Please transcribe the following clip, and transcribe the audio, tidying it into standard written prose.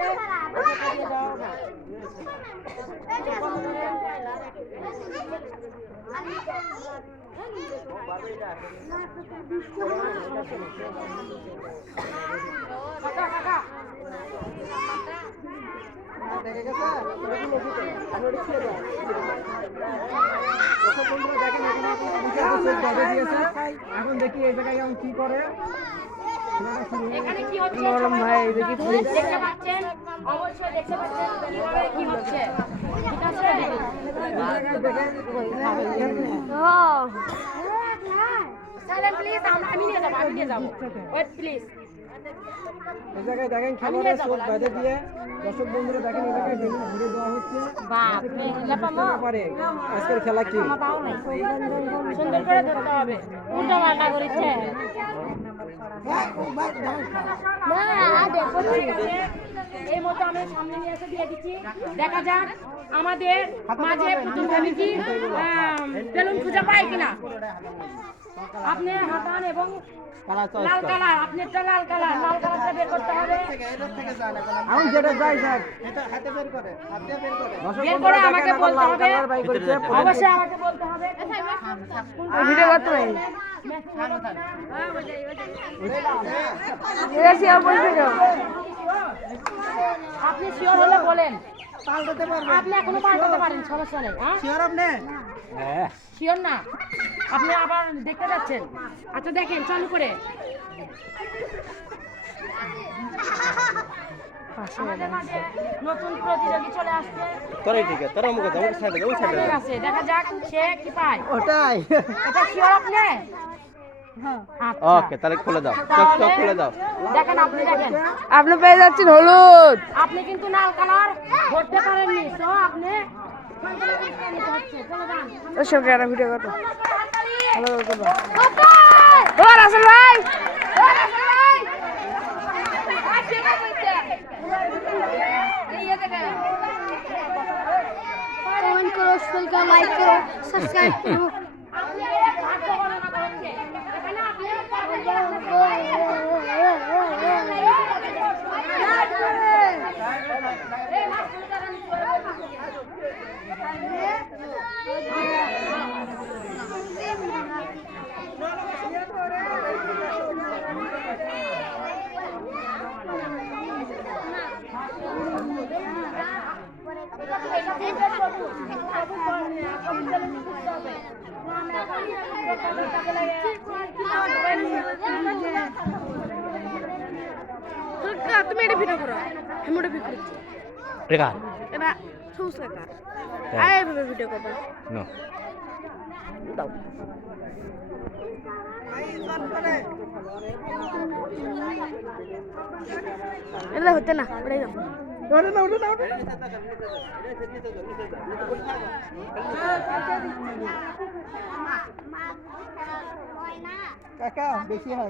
আছে দিয়ে দাও না এখন দেখি এই জায়গায় এখন কি করে এখানে কি হচ্ছে ভাই দেখি দেখতে পাচ্ছেন অবশ্যই দেখতে পাচ্ছেন কিভাবে কি হচ্ছে ঠিক আছে সাইলেন্ট প্লিজ আমি নিয়ে যাব ওয়েট প্লিজ এই জায়গায় দেখেন খেলোয়াড়ের চোখ বেঁধে দিয়ে দর্শক বন্ধুরা দেখেন এই জায়গায় বেলুন ঘুরে দেওয়া হচ্ছে বাপ রে লেপামো পারে আজকের খেলা কি সুন্দর করে ধরতে হবে উল্টা পাল্টা করেছে এই মতো আমি সামনে নিয়ে এসে দিয়ে দিচ্ছি দেখা যাক আমাদের মাঝে পুতুল ভাবি কি বেলুন খুঁজে পায় কিনা আপনি হাতান এবং লাল কালার আপনি একটা লাল কালারটা বের করতে হবে আমি যেটা যাই স্যার বের করে আমাকে বলতে হবে অবশ্যই আমাকে বলতে হবে ভিডিও করতে হবে আপনি শিওর হলে বলেন আপনি এখনো পাল্টাতে পারেন সমস্যা নেই শিওর আপনি হ্যাঁ শিওর না আপনি আবার দেখতে যাচ্ছেন আচ্ছা দেখেন চালু করে আমাদের মাঝে নতুন প্রতিযোগী চলে আসছে তোরাই ঠিক আছে তোরা মুখে দাও সাইডে দাও সাইডে ঠিক আছে দেখা যাক সে কি পায় ওটাই এটা শিওর আপনি ওকে তাহলে খুলে দাও চোখ খুলে দাও দেখেন আপনি দেখেন আপনি পেয়ে যাচ্ছেন হলুদ আপনি কিন্তু লাল কালার ধরতে পারেননি তো আপনি ওসব কেন ভিডিও করতে ও রাসেল ভাই कमेंट करो शेयर करो लाइक करो सब्सक्राइब करो তুমি এটা ভিডিও করো আমি ওটা ভিডিও করছি রেখা এটা সৌস লেখা আয় এভাবে ভিডিও করবা নো দাও এটা হতে না ওটাই দাও কাকা বেশি হয়